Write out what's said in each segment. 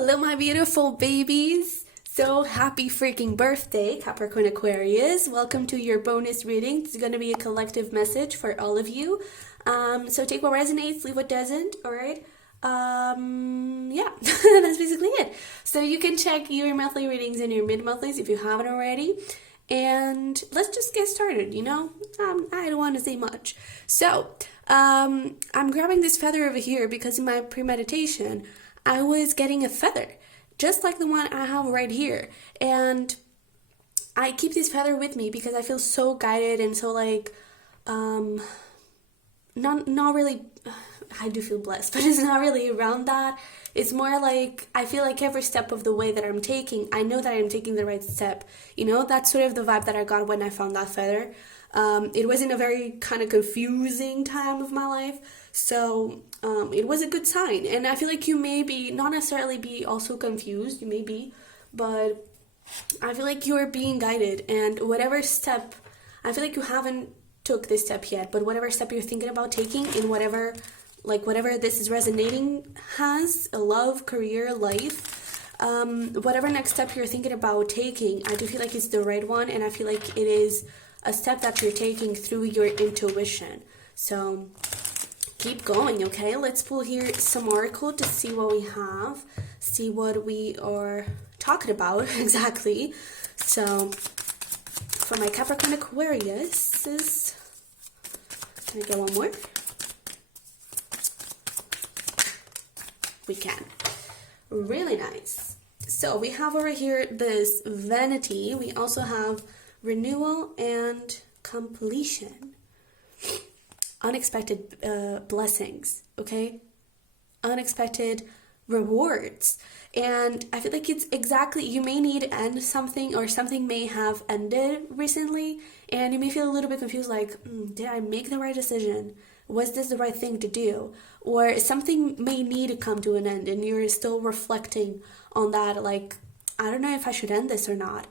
Hello, my beautiful babies. So happy freaking birthday, Capricorn Aquarius. Welcome to your bonus reading. It's going to be a collective message for all of you. So take what resonates, leave what doesn't, all right? Yeah, that's basically it. So you can check your monthly readings and your mid-monthlies if you haven't already. And let's just get started, I don't want to say much. So, I'm grabbing this feather over here because in my premeditation, I was getting a feather, just like the one I have right here. And I keep this feather with me because I feel so guided and so like, not really, I do feel blessed, but it's not really around that. It's more like, I feel like every step of the way that I'm taking, I know that I'm taking the right step. That's sort of the vibe that I got when I found that feather. It was in a very kind of confusing time of my life, so it was a good sign. And I feel like you may be, not necessarily be also confused, you may be, but I feel like you're being guided, and whatever step, I feel like you haven't took this step yet, but whatever step you're thinking about taking in whatever this is resonating has, a love, career, life, whatever next step you're thinking about taking, I do feel like it's the right one, and I feel like it is a step that you're taking through your intuition. So keep going, okay? Let's pull here some oracle to see what we have, see what we are talking about exactly. So for my Capricorn Aquarius, can I get one more? We can. Really nice. So we have over here this vanity. We also have renewal and completion. Unexpected blessings, okay? Unexpected rewards. And I feel like it's exactly, you may need to end something, or something may have ended recently, and you may feel a little bit confused, like, did I make the right decision? Was this the right thing to do? Or something may need to come to an end, and you're still reflecting on that, like, I don't know if I should end this or not.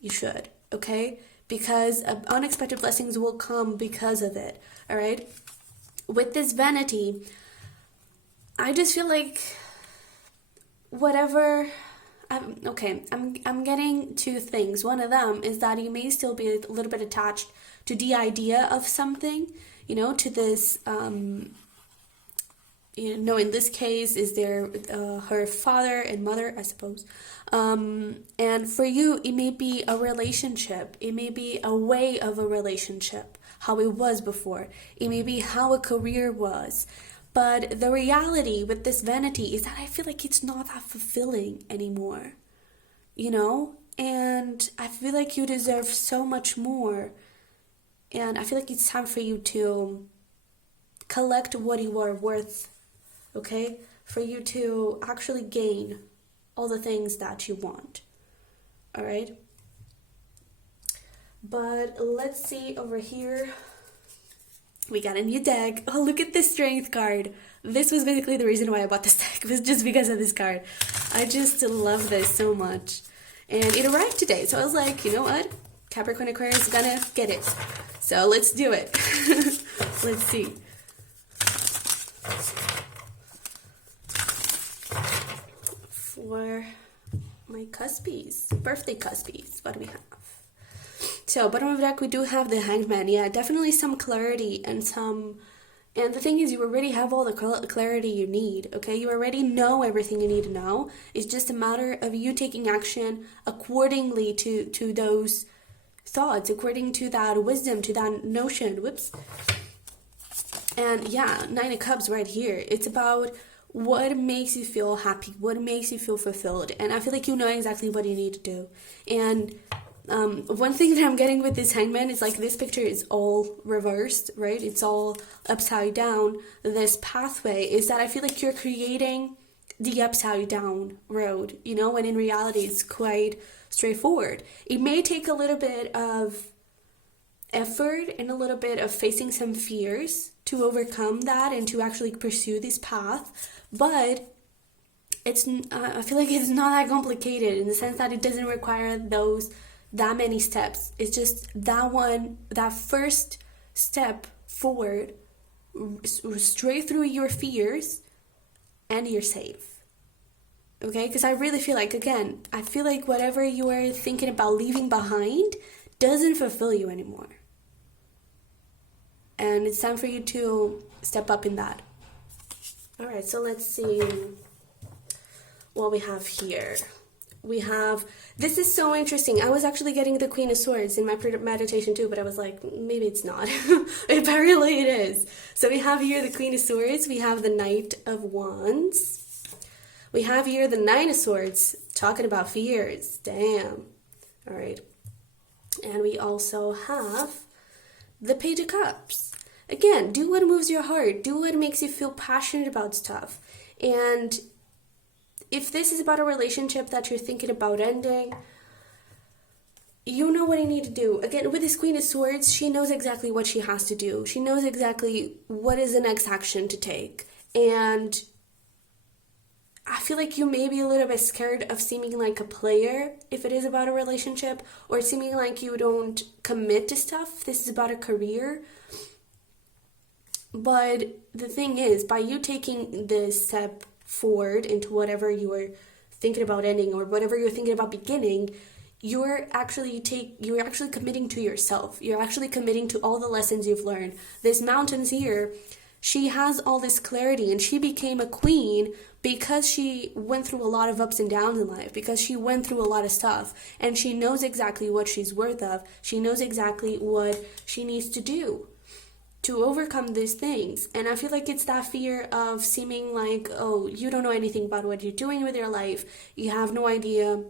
You should, okay? Because unexpected blessings will come because of it, all right? With this vanity, I just feel like whatever, I'm getting two things. One of them is that you may still be a little bit attached to the idea of something, to this, in this case, is there her father and mother, I suppose. And for you, it may be a relationship. It may be a way of a relationship, how it was before. It may be how a career was. But the reality with this vanity is that I feel like it's not that fulfilling anymore, And I feel like you deserve so much more. And I feel like it's time for you to collect what you are worth, okay? For you to actually gain all the things that you want, all right? But let's see over here. We got a new deck. Oh, look at this strength card. This was basically the reason why I bought this deck, was just because of this card. I just love this so much. And it arrived today, so I was like, you know what? Capricorn Aquarius is gonna get it. So let's do it. Let's see. For my cuspies, birthday cuspies, what do we have? So bottom of the deck, we do have the Hanged Man. Yeah, definitely some clarity and the thing is, you already have all the clarity you need, okay? You already know everything you need to know. It's just a matter of you taking action accordingly to those thoughts, according to that wisdom, to that notion. Whoops. And yeah, Nine of Cups right here. It's about what makes you feel happy, what makes you feel fulfilled. And I feel like you know exactly what you need to do. And one thing that I'm getting with this Hangman is like this picture is all reversed, right? It's all upside down. This pathway is that I feel like you're creating the upside down road, when in reality it's quite straightforward. It may take a little bit of effort and a little bit of facing some fears to overcome that and to actually pursue this path, but I feel like it's not that complicated in the sense that it doesn't require that many steps. It's just that first step forward, straight through your fears, and you're safe. Okay, because I really feel like, again, I feel like whatever you are thinking about leaving behind doesn't fulfill you anymore. And it's time for you to step up in that. All right, so let's see what we have here. We have, this is so interesting. I was actually getting the Queen of Swords in my meditation too, but I was like, maybe it's not. Apparently it is. So we have here the Queen of Swords. We have the Knight of Wands. We have here the Nine of Swords, talking about fears. Damn. All right. And we also have the Page of Cups. Again, do what moves your heart. Do what makes you feel passionate about stuff. And if this is about a relationship that you're thinking about ending, you know what you need to do. Again, with this Queen of Swords, she knows exactly what she has to do. She knows exactly what is the next action to take. And I feel like you may be a little bit scared of seeming like a player if it is about a relationship, or seeming like you don't commit to stuff. This is about a career. But the thing is, by you taking this step forward into whatever you are thinking about ending or whatever you're thinking about beginning, you're actually committing to yourself. You're actually committing to all the lessons you've learned. This Mountains here, she has all this clarity, and she became a queen because she went through a lot of ups and downs in life, because she went through a lot of stuff, and she knows exactly what she's worth of. She knows exactly what she needs to do to overcome these things. And I feel like it's that fear of seeming like, oh, you don't know anything about what you're doing with your life. You have no idea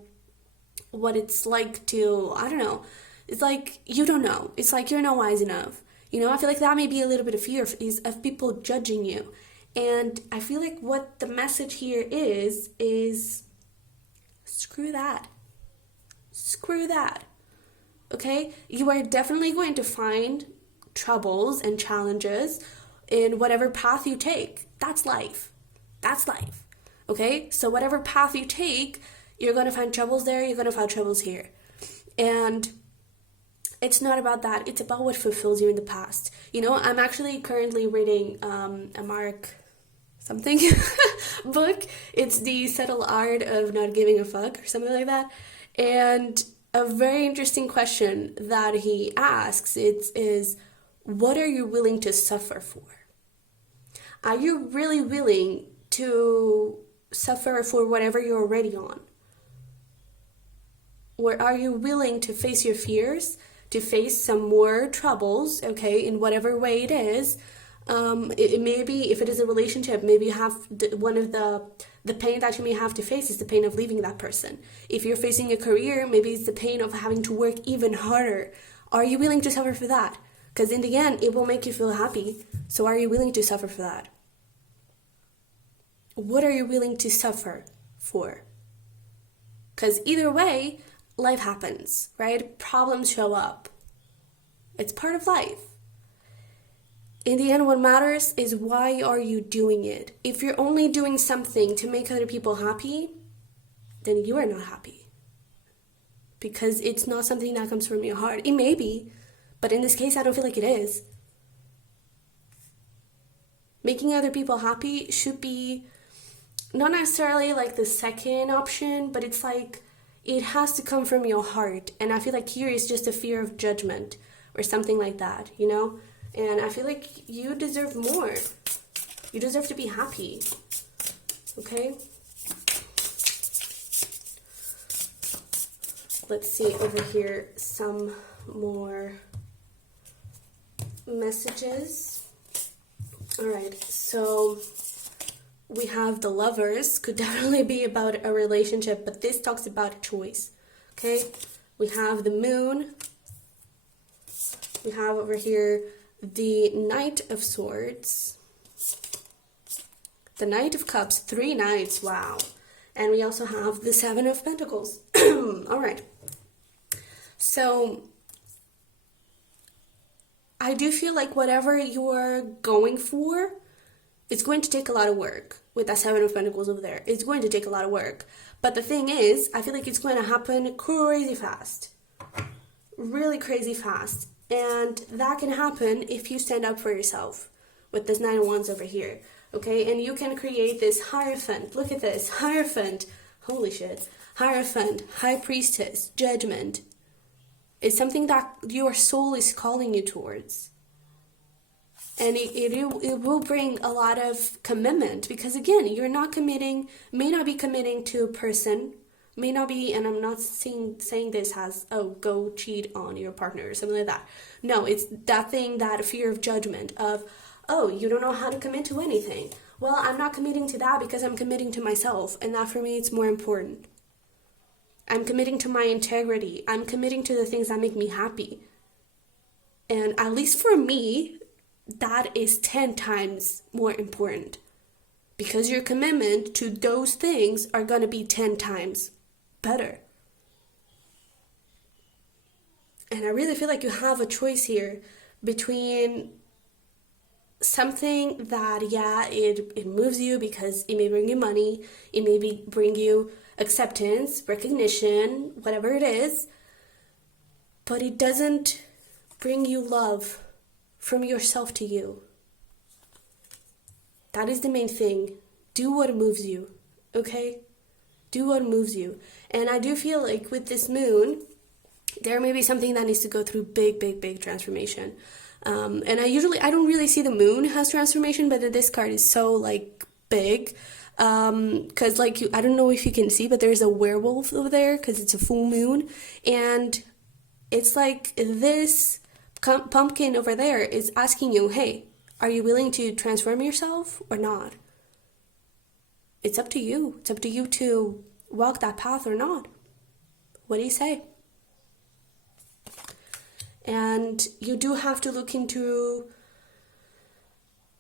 what it's like to, I don't know. It's like, you don't know. It's like you're not wise enough. You know, I feel like that may be a little bit of fear of people judging you. And I feel like what the message here is screw that. Screw that. Okay? You are definitely going to find troubles and challenges in whatever path you take. That's life. That's life. Okay? So whatever path you take, you're going to find troubles there, you're going to find troubles here. And it's not about that. It's about what fulfills you in the past. You know, I'm actually currently reading a Mark something book. It's The Subtle Art of Not Giving a Fuck or something like that. And a very interesting question that he asks is, what are you willing to suffer for? Are you really willing to suffer for whatever you're already on? Or are you willing to face your fears, to face some more troubles, okay, in whatever way it is? It may be, if it is a relationship, maybe you have one of the pain that you may have to face is the pain of leaving that person. If you're facing a career, maybe it's the pain of having to work even harder. Are you willing to suffer for that? Because in the end, it will make you feel happy. So are you willing to suffer for that? What are you willing to suffer for? Because either way, life happens, right? Problems show up. It's part of life. In the end, what matters is, why are you doing it? If you're only doing something to make other people happy, then you are not happy. Because it's not something that comes from your heart. It may be, but in this case, I don't feel like it is. Making other people happy should be not necessarily like the second option, but it's like, it has to come from your heart. And I feel like here is just a fear of judgment or something like that, you know? And I feel like you deserve more. You deserve to be happy. Okay? Let's see over here some more messages. All right, so we have the Lovers. Could definitely be about a relationship, but this talks about a choice. Okay? We have the Moon. We have over here the Knight of Swords, the Knight of Cups, 3 knights, wow. And we also have the Seven of Pentacles. All right. So I do feel like whatever you're going for, it's going to take a lot of work. With that Seven of Pentacles over there, it's going to take a lot of work. But the thing is, I feel like it's going to happen crazy fast. Really crazy fast. And that can happen if you stand up for yourself with this Nine of Wands over here, okay? And you can create this Hierophant. Look at this, Hierophant Holy shit. Hierophant, High Priestess, Judgment. It's something that your soul is calling you towards. And it will bring a lot of commitment, because again, you're not committing, may not be committing to a person, may not be, and I'm not saying this as, oh, go cheat on your partner or something like that. No, it's that thing, that fear of judgment of, oh, you don't know how to commit to anything. Well, I'm not committing to that because I'm committing to myself, and that for me, it's more important. I'm committing to my integrity. I'm committing to the things that make me happy. And at least for me, that is 10 times more important, because your commitment to those things are going to be 10 times better. And I really feel like you have a choice here between something that, yeah, it moves you because it may bring you money, it may bring you acceptance, recognition, whatever it is, but it doesn't bring you love from yourself to you. That is the main thing. Do what moves you, okay? Do what moves you. And I do feel like with this moon, there may be something that needs to go through big transformation. And I don't really see the moon as transformation, but this card is so like big. Cause like I don't know if you can see, but there's a werewolf over there because it's a full moon. And it's like this pumpkin over there is asking you, hey, are you willing to transform yourself or not? It's up to you. It's up to you to walk that path or not. What do you say? And you do have to look into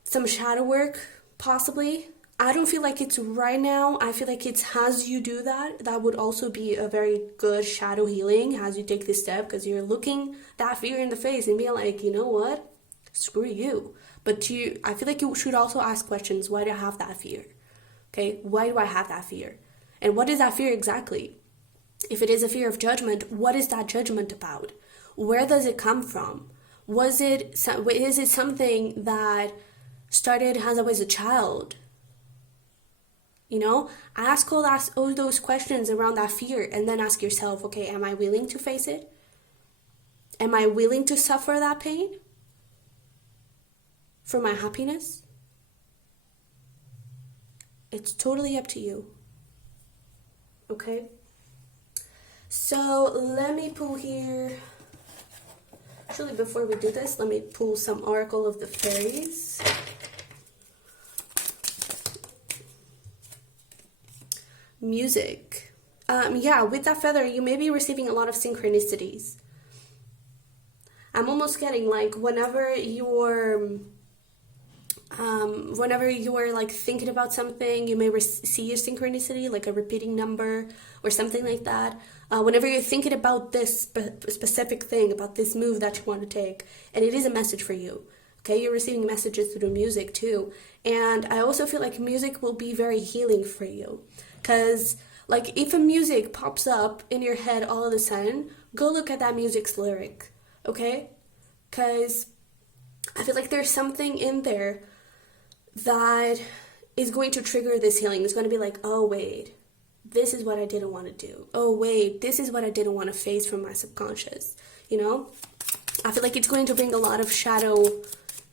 some shadow work, possibly. I don't feel like it's right now. I feel like it's as you do that, that would also be a very good shadow healing as you take this step, because you're looking that fear in the face and being like, you know what? Screw you. But I feel like you should also ask questions. Why do I have that fear? Okay, why do I have that fear? And what is that fear exactly? If it is a fear of judgment, what is that judgment about? Where does it come from? Is it something that started as I was a child? You know, ask all those questions around that fear, and then ask yourself, okay, am I willing to face it? Am I willing to suffer that pain for my happiness? It's totally up to you. Okay? So let me pull here. Actually, before we do this, let me pull some Oracle of the Fairies. Music. Yeah, with that feather, you may be receiving a lot of synchronicities. I'm almost getting like whenever you're like thinking about something, you may see a synchronicity, like a repeating number or something like that. Whenever you're thinking about this specific thing, about this move that you want to take, and it is a message for you. Okay, you're receiving messages through music too. And I also feel like music will be very healing for you. Because, like, if a music pops up in your head all of a sudden, go look at that music's lyric, okay? Because I feel like there's something in there that is going to trigger this healing. It's going to be like, oh, wait, this is what I didn't want to do. Oh, wait, this is what I didn't want to face from my subconscious, you know? I feel like it's going to bring a lot of shadow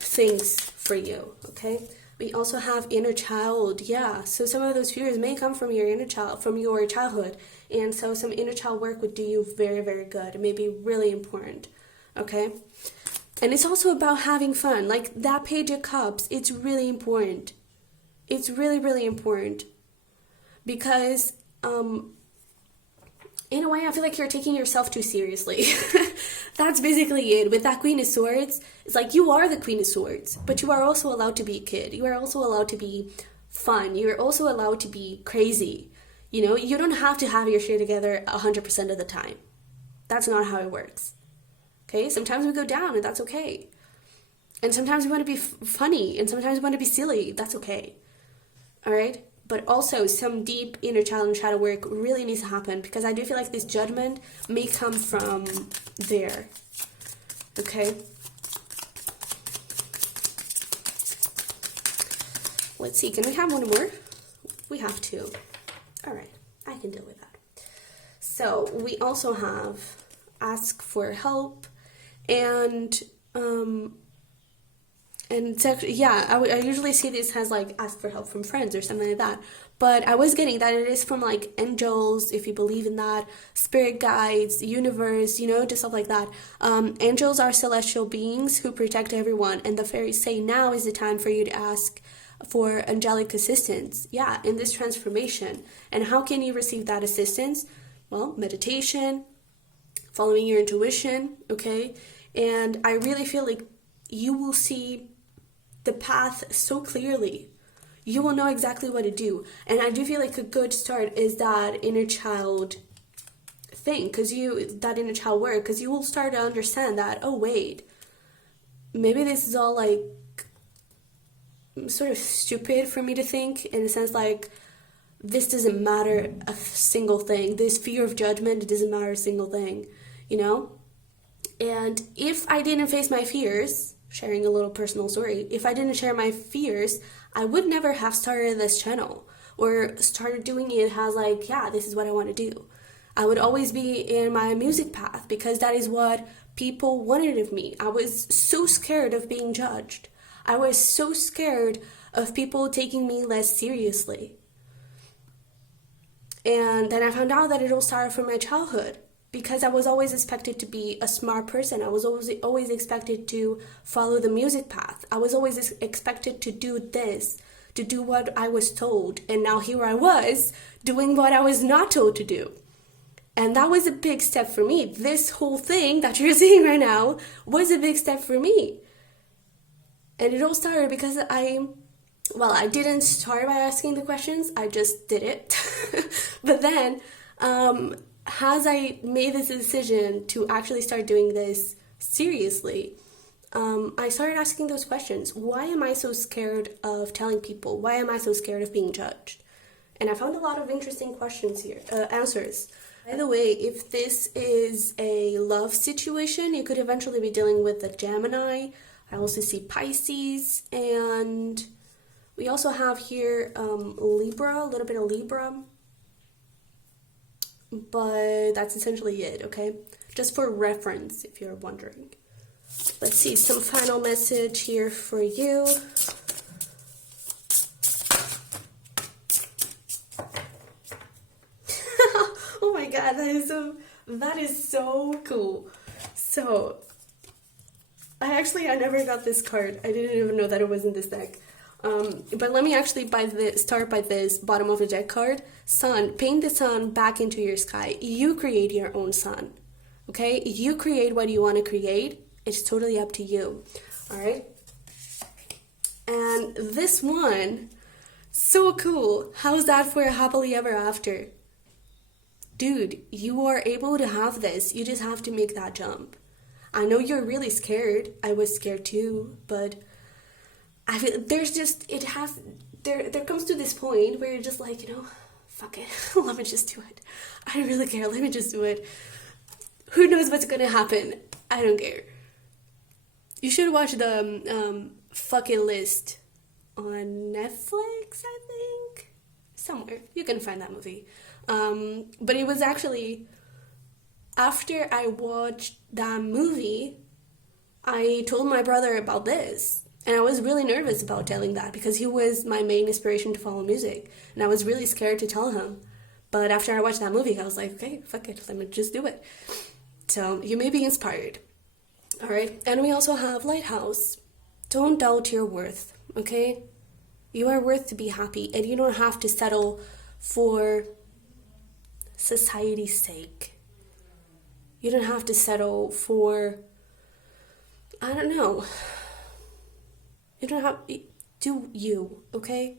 things for you, okay? We also have inner child, yeah. So some of those fears may come from your inner child, from your childhood. And so some inner child work would do you very, very good. It may be really important, okay? And it's also about having fun. Like that Page of Cups, it's really important. It's really, really important. Because, in a way, I feel like you're taking yourself too seriously. That's basically it. With that Queen of Swords, it's like you are the Queen of Swords, but you are also allowed to be a kid. You are also allowed to be fun. You're also allowed to be crazy. You know, you don't have to have your shit together 100% of the time. That's not how it works. Okay? Sometimes we go down, and that's okay. And sometimes we want to be funny, and sometimes we want to be silly. That's okay. All right? But also some deep inner child and shadow work really needs to happen, because I do feel like this judgment may come from there. Okay? Let's see. Can we have one more? We have two. All right. I can deal with that. So we also have ask for help, and it's actually, yeah, I usually see this as like ask for help from friends or something like that. But I was getting that it is from like angels, if you believe in that, spirit guides, universe, just stuff like that. Angels are celestial beings who protect everyone, and the fairies say now is the time for you to ask for angelic assistance, yeah, in this transformation. And how can you receive that assistance? Well, meditation, following your intuition, okay? And I really feel like you will see the path so clearly. You will know exactly what to do. And I do feel like a good start is that inner child thing, that inner child work, because you will start to understand that, oh wait, maybe this is all like sort of stupid for me to think, in a sense like this doesn't matter a single thing. This fear of judgment, it doesn't matter a single thing, And if I didn't face my fears, sharing a little personal story, if I didn't share my fears, I would never have started this channel or started doing it as like, yeah, this is what I want to do. I would always be in my music path because that is what people wanted of me. I was so scared of being judged. I was so scared of people taking me less seriously. And then I found out that it all started from my childhood, because I was always expected to be a smart person. I was always expected to follow the music path. I was always expected to do this, to do what I was told. And now here I was doing what I was not told to do. And that was a big step for me. This whole thing that you're seeing right now was a big step for me. And it all started because I didn't start by asking the questions. I just did it. But then, as I made this decision to actually start doing this seriously, I started asking those questions. Why am I so scared of telling people? Why am I so scared of being judged? And I found a lot of interesting questions here, answers. By the way, if this is a love situation, you could eventually be dealing with a Gemini. I also see Pisces, and we also have here Libra, a little bit of Libra. But that's essentially it, okay? Just for reference, if you're wondering. Let's see, some final message here for you. Oh my god, that is so cool. So, I never got this card. I didn't even know that it was in this deck. But let me actually start by this bottom of the deck card. Sun. Paint the sun back into your sky. You create your own sun. Okay? You create what you want to create. It's totally up to you. Alright? And this one, so cool. How's that for a happily ever after? Dude, you are able to have this. You just have to make that jump. I know you're really scared. I was scared too, but I feel there comes to this point where you're just like, fuck it. Let me just do it. I don't really care. Let me just do it. Who knows what's gonna happen? I don't care. You should watch the Fuck It List on Netflix, I think. Somewhere. You can find that movie. But it was actually, after I watched that movie, I told my brother about this. And I was really nervous about telling that because he was my main inspiration to follow music. And I was really scared to tell him. But after I watched that movie, I was like, okay, fuck it, let me just do it. So you may be inspired. All right. And we also have Lighthouse. Don't doubt your worth, okay? You are worth to be happy, and you don't have to settle for society's sake. You don't have to settle for, I don't know. You don't have, do you, okay?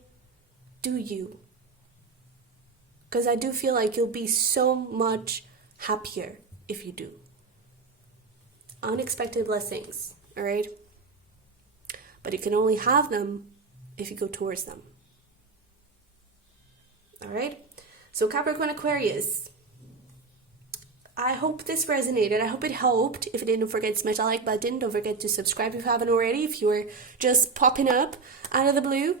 Do you. Because I do feel like you'll be so much happier if you do. Unexpected blessings, all right? But you can only have them if you go towards them. All right? So Capricorn-Aquarius, I hope this resonated. I hope it helped. If it didn't, don't forget to smash that like button. Don't forget to subscribe if you haven't already, if you're just popping up out of the blue.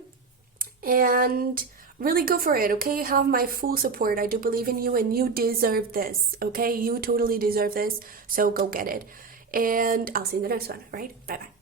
And really go for it, okay? You have my full support. I do believe in you and you deserve this, okay? You totally deserve this, so go get it. And I'll see you in the next one, right? Bye-bye.